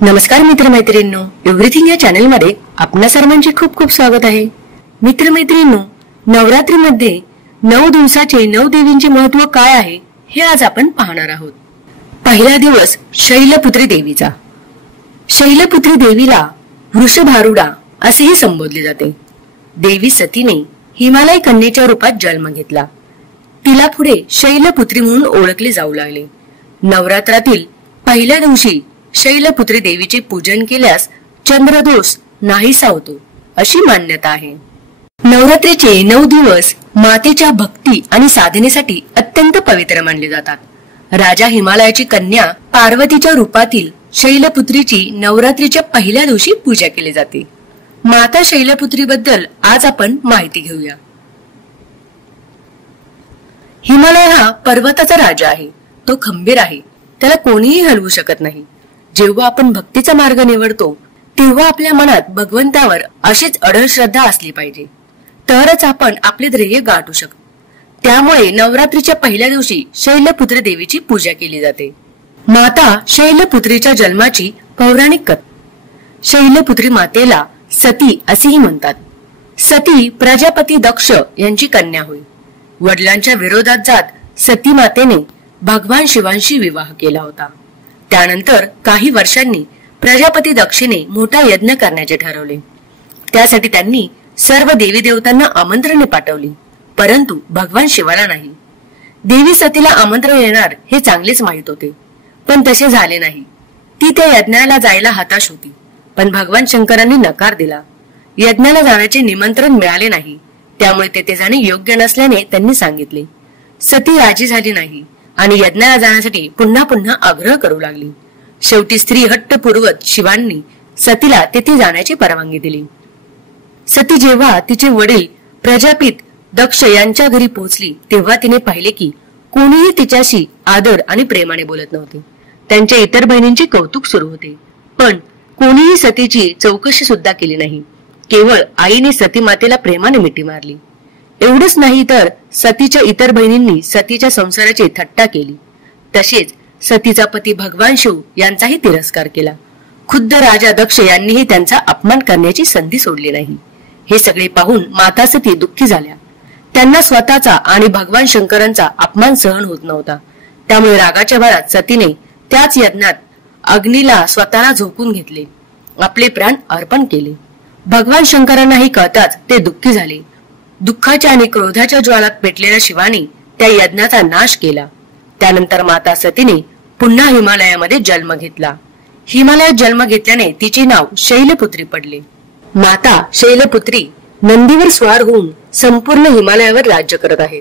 नमस्कार मित्रमैत्रिणींनो, एव्हरीथिंग या चॅनल मध्ये आपणा सर्वांचे खूप खूप स्वागत आहे। मित्रमैत्रिणींनो, नवरात्रीमध्ये 9 दिवसाचे 9 देवींचे महत्त्व काय आहे हे आज आपण पाहणार आहोत। पहिला दिवस शैलपुत्री देवीचा। शैलपुत्री देवीला वृषभारूढा असेही संबोधले जाते। देवी सतीने हिमालय कन्येच्या रूपात जन्म घेतला। तिला पुढे शैलपुत्री म्हणून ओळखले जाऊ लागले। नवरात्रातील पहिल्या दिवशी शैलपुत्री देवीचे पूजन केल्यास चंद्रदोष नाहीसा होतो अशी मान्यता आहे। नवरात्रीचे 9 दिवस मातेच्या भक्ती आणि साधनेसाठी अत्यंत पवित्र मानले जातात। राजा हिमालयाची कन्या पार्वतीच्या रूपातील शैलपुत्रीची नवरात्रीच्या पहिल्या दिवशी पूजा केली जाते। माता शैलपुत्री बद्दल आज आपण माहिती घेऊया। हिमालय हा पर्वताचा राजा आहे। तो खंबीर आहे, त्याला कोणीही हलवू शकत नाही। जेव्हा आपण भक्तीचा मार्ग निवडतो तेव्हा आपल्या मनात भगवंतावर अशीच अढळ श्रद्धा असली पाहिजे, तरच आपण आपले ध्येय गाठू शकतो। त्यामुळे नवरात्रीच्या पहिल्या दिवशी शैलपुत्री देवीची पूजा केली जाते। माता शैलपुत्रीच्या जन्माची पौराणिक कथा। शैलपुत्री मातेला सती असेही म्हणतात। सती प्रजापती दक्ष यांची कन्या होय। वडिलांच्या विरोधात जात सती मातेने भगवान शिवांशी विवाह केला होता। त्यानंतर काही वर्षांनी प्रजापती दक्षिणे मोठा यज्ञ करण्याचे ठरवले। त्यासाठी त्यांनी सर्व देवी देवतांना आमंत्रणे पाठवली, परंतु भगवान शिवाला नाही। देवी सतीला आमंत्रण येणार हे चांगलेच माहित होते, पण तसे झाले नाही। ती त्या यज्ञाला जायला हताश होती, पण भगवान शंकरांनी नकार दिला। यज्ञाला जाण्याचे निमंत्रण मिळाले नाही, त्यामुळे तेथे जाणे योग्य नसल्याने त्यांनी सांगितले। सती राजी झाली नाही आणि यज्ञाला जाण्यासाठी पुन्हा पुन्हा आग्रह करू लागली। शेवटी स्त्री हट्टपूर्वक शिवांनी सतीला तेथे जाण्याची परवानगी दिली। सती जेव्हा तिचे वडील प्रजापित दक्ष यांच्या घरी पोहोचली तेव्हा तिने पाहिले की कोणीही तिच्याशी आदर आणि प्रेमाने बोलत नव्हते। त्यांच्या इतर बहिणींचे कौतुक सुरू होते, पण कोणीही सतीची चौकशी सुद्धा केली नाही। केवळ आईने सती मातेला प्रेमाने मिठी मारली। एवढंच नाही तर सतीच्या इतर बहिणींनी सतीच्या संसाराची थट्टा केली। तसेच सतीचा पती भगवान शिव यांचाही तिरस्कार केला। खुद्द राजा दक्ष यांनीही त्यांचा अपमान करण्याची संधी सोडली नाही। हे सगळे पाहून माता सती दुःखी झाल्या। त्यांना स्वतःचा आणि भगवान शंकरांचा अपमान सहन होत नव्हता। त्यामुळे रागाच्या भरात सतीने त्याच यज्ञात अग्नीला स्वतःला झोकून घेतले, आपले प्राण अर्पण केले। भगवान शंकरांनाही कळताच ते दुःखी झाले। दुःखाच्या आणि क्रोधाच्या ज्वालात पेटलेल्या शिवाने त्या यज्ञाचा नाश केला। त्यानंतर माता सतीने पुन्हा हिमालयामध्ये जन्म घेतला। हिमालयात जन्म घेतल्याने तिचे नाव शैलपुत्री पडले। माता शैलपुत्री नंदीवर स्वार होऊन संपूर्ण हिमालयावर राज्य करत आहे।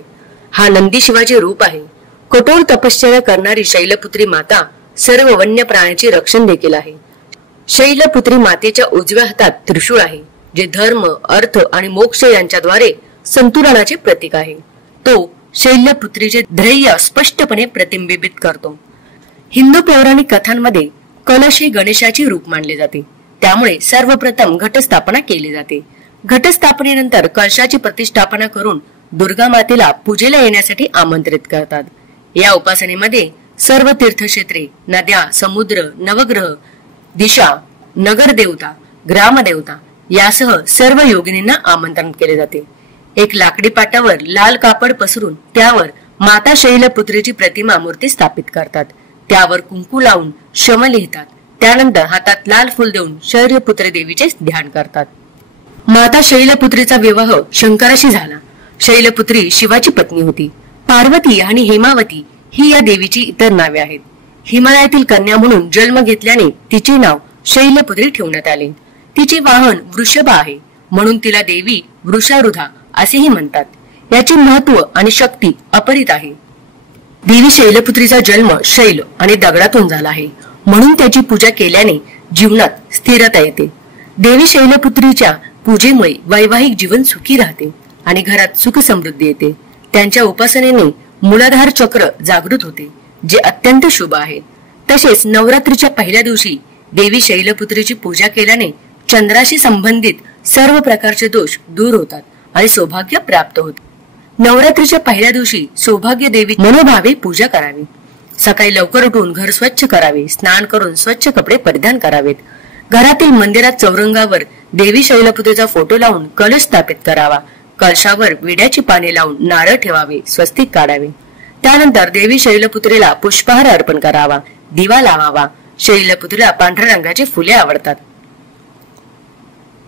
हा नंदी शिवाचे रूप आहे। कठोर तपश्चर्या करणारी शैलपुत्री माता सर्व वन्य प्राण्याचे रक्षण देखील आहे। शैलपुत्री मातेच्या उजव्या हातात त्रिशूळ आहे, जे धर्म, अर्थ आणि मोक्ष यांच्याद्वारे संतुलनाचे प्रतीक आहे। तो शैलपुत्रीचे ध्येय स्पष्टपणे प्रतिबिंबित करतो। हिंदू पौराणिक कथांमध्ये कलश हे गणेशाचे रूप मानले जाते, त्यामुळे सर्वप्रथम घटस्थापना केली जाते। घटस्थापनेनंतर कलशाची प्रतिष्ठापना करून दुर्गा मातेला पूजेला येण्यासाठी आमंत्रित करतात। या उपासनेमध्ये सर्व तीर्थक्षेत्रे, नद्या, समुद्र, नवग्रह, दिशा, नगर देवता, ग्रामदेवता यासह सर्व योगिनींना आमंत्रण केले जाते। एक लाकडी पाटावर लाल कापड पसरून त्यावर माता शैलपुत्रीची प्रतिमा मूर्ती स्थापित करतात। त्यावर कुंकू लावून शम लिहितात। त्यानंतर हातात लाल फुल देऊन शैलपुत्री देवीचे ध्यान करतात। माता शैलपुत्रीचा विवाह शंकराशी झाला। शैलपुत्री शिवाची पत्नी होती। पार्वती आणि हेमावती ही या देवीची इतर नावे आहेत। हिमालयातील कन्या म्हणून जन्म घेतल्याने तिचे नाव शैलपुत्री ठेवण्यात आले। तिचे वाहन वृषभ आहे, म्हणून तिला देवी वृषारूढा असेही म्हणतात। याचे महत्व आणि शक्ती अपरित आहे। देवी शैलपुत्रीचा जन्म शैल आणि दगडातून झाला आहे, म्हणून त्याची पूजा केल्याने जीवनात स्थिरता येते। देवी शैलपुत्रीच्या पूजेमुळे वैवाहिक जीवन सुखी राहते आणि घरात सुख समृद्धी येते। त्यांच्या उपासनेने मूलाधार चक्र जागृत होते, जे अत्यंत शुभ आहे। तसेच नवरात्रीच्या पहिल्या दिवशी देवी शैलपुत्रीची पूजा केल्याने चंद्राशी संबंधित सर्व प्रकारचे दोष दूर होतात आणि सौभाग्य प्राप्त होते। नवरात्रीच्या पहिल्या दिवशी सौभाग्य देवी मनोभावे पूजा करावी। सकाळी लवकर उठून घर स्वच्छ करावे, स्नान करून स्वच्छ कपडे परिधान करावेत. घरातील मंदिरात चौरंगावर देवी शैलपुत्रीचा फोटो लावून कलश स्थापित करावा. कलशावर विड्याची पाने लावून नारळ ठेवावे, स्वस्तिक काढावे. त्यानंतर देवी शैलपुत्रीला पुष्पहार अर्पण करावा, दिवा लावावा. शैलपुत्रीला पांढऱ्या रंगाची फुले आवडतात.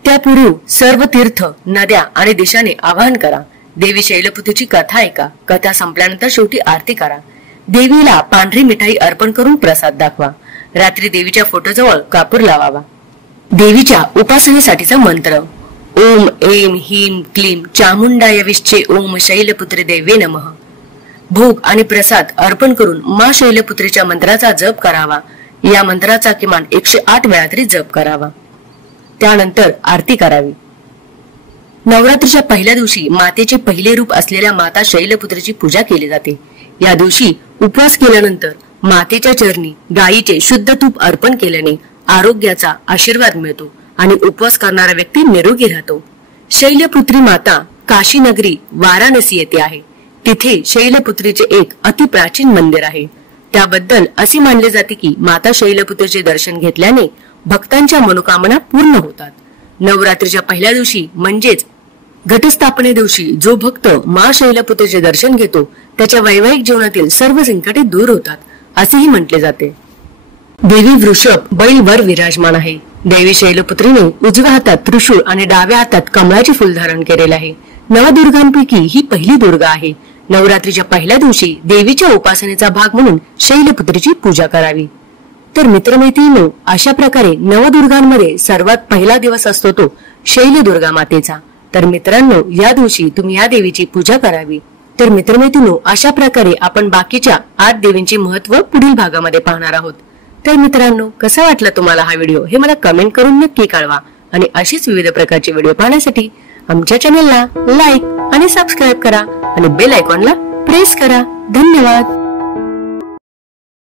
त्यापूर्वी सर्व तीर्थ, नद्या आणि दिशाने आवाहन करा. देवी शैलपुत्रीची कथा ऐका. कथा संपल्यानंतर शेवटी आरती करा. देवीला पांढरी मिठाई अर्पण करून प्रसाद दाखवा. रात्री देवीच्या फोटोजवळ कापूर लावावा. देवीच्या उपासनेसाठीचा मंत्र: ओम ऐं ह्रीं क्लीं चामुंडाय विष्चे ओम शैलपुत्री देवे नमः. भोग आणि प्रसाद अर्पण करून मा शैलपुत्रीच्या मंत्राचा जप करावा. या मंत्राचा किमान 108 वेळा तरी जप करावा. त्यानंतर आरती करावी. नवरात्रीच्या पहिल्या दिवशी मातेचे पहिले रूप असलेल्या माता शैलपुत्रीची पूजा केली जाते. या दिवशी उपवास केल्यानंतर मातेच्या चरणी गायीचे शुद्ध तूप अर्पण केल्याने आरोग्याचा आशीर्वाद मिळतो आणि उपवास करणारा व्यक्ती निरोगी राहतो. शैलपुत्री माता काशी नगरी वाराणसी येथे आहे. तिथे शैलपुत्रीचे एक अतिप्राचीन मंदिर आहे. त्याबद्दल असे मानले जाते की माता शैलपुत्रीचे दर्शन घेतल्याने भक्तांच्या मनोकामना पूर्ण होतात. नवरात्रीच्या पहिल्या दिवशी म्हणजेच घटस्थापने दिवशी जो भक्त मा शैलपुत्रीचे दर्शन घेतो त्याच्या वैवाहिक जीवनातील सर्व संकटे दूर होतात असेही म्हटले जाते. देवी वृषभ बैल वर विराजमान आहे. देवी शैलपुत्रीने उजव्या हातात त्रिशूळ आणि डाव्या हातात कमळाचे फुल धारण केलेले आहे. नवदुर्गांपैकी ही पहिली दुर्गा आहे. नवरात्रीच्या पहिल्या दिवशी देवीच्या उपासनेचा भाग म्हणून शैलपुत्रीची पूजा करावी. तर मित्रमैत्रिणींनो, अशा प्रकारे नवदुर्गांमध्ये सर्वात पहिला दिवस असतो तो शैलदुर्गा मातेचा. तर मित्रांनो, या दिवशी तुम्ही या देवीची पूजा करावी. तर मित्रमैत्रिणींनो, अशा प्रकारे आपण बाकीच्या 8 देवींचे महत्व पुढील भागामध्ये पाहणार आहोत. तर मित्रांनो, कसा वाटला तुम्हाला हा व्हिडिओ हे मला कमेंट करून नक्की कळवा. आणि अशीच विविध प्रकारचे व्हिडिओ पाहण्यासाठी आमच्या चॅनलला लाईक आणि सबस्क्राईब करा आणि बेल आयकॉनला प्रेस करा. धन्यवाद.